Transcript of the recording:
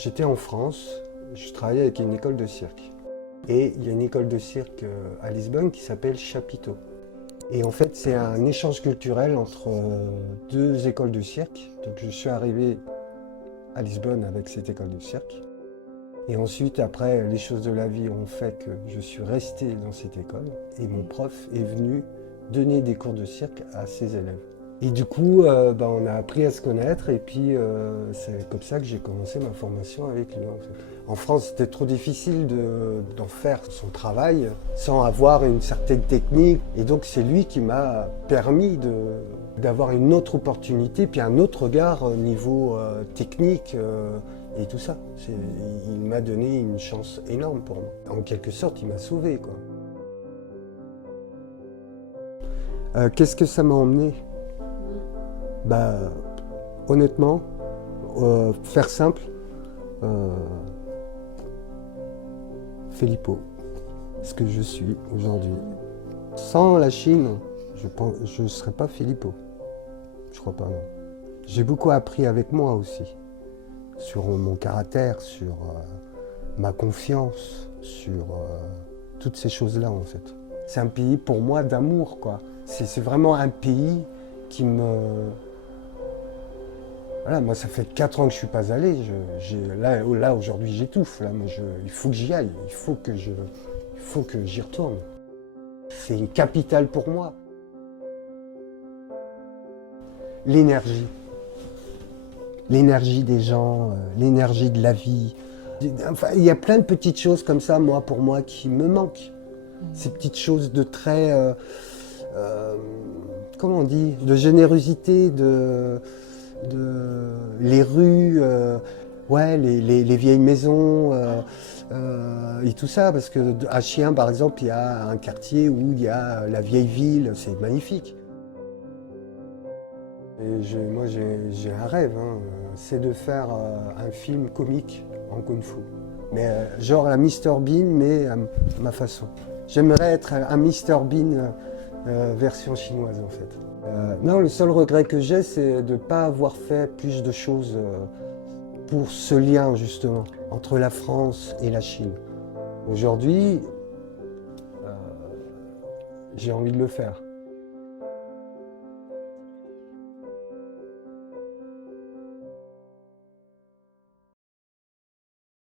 J'étais en France, je travaillais avec une école de cirque. Et il y a une école de cirque à Lisbonne qui s'appelle Chapiteau. Et en fait, c'est un échange culturel entre deux écoles de cirque. Donc je suis arrivé à Lisbonne avec cette école de cirque. Et ensuite, après, les choses de la vie ont fait que je suis resté dans cette école. Et mon prof est venu donner des cours de cirque à ses élèves. Et du coup, on a appris à se connaître et puis c'est comme ça que j'ai commencé ma formation avec lui. En fait. En France, c'était trop difficile d'en faire son travail sans avoir une certaine technique. Et donc c'est lui qui m'a permis d'avoir une autre opportunité, puis un autre regard au niveau technique et tout ça. Il m'a donné une chance énorme pour moi. En quelque sorte, il m'a sauvé, quoi. Qu'est-ce que ça m'a emmené ? Honnêtement, faire simple, Filippo, ce que je suis aujourd'hui. Sans la Chine, je ne serais pas Filippo. Je crois pas, non. J'ai beaucoup appris avec moi aussi, sur mon caractère, sur ma confiance, sur toutes ces choses-là en fait. C'est un pays pour moi d'amour, quoi. C'est vraiment un pays qui me... Voilà, moi, ça fait 4 ans que je ne suis pas allé. Là aujourd'hui, j'étouffe. Il faut que j'y aille. Il faut que j'y retourne. C'est une capitale pour moi. L'énergie. L'énergie des gens, l'énergie de la vie. Enfin, il y a plein de petites choses comme ça, pour moi, qui me manquent. Ces petites choses de très... comment on dit ? De générosité, les rues, les vieilles maisons et tout ça, parce qu'à Chien, par exemple, il y a un quartier où il y a la vieille ville, c'est magnifique. Et moi, j'ai un rêve, c'est de faire un film comique en kung-fu. Mais genre la Mr Bean, mais à ma façon. J'aimerais être un Mr Bean version chinoise, en fait. Non, le seul regret que j'ai, c'est de ne pas avoir fait plus de choses pour ce lien, justement, entre la France et la Chine. Aujourd'hui, j'ai envie de le faire.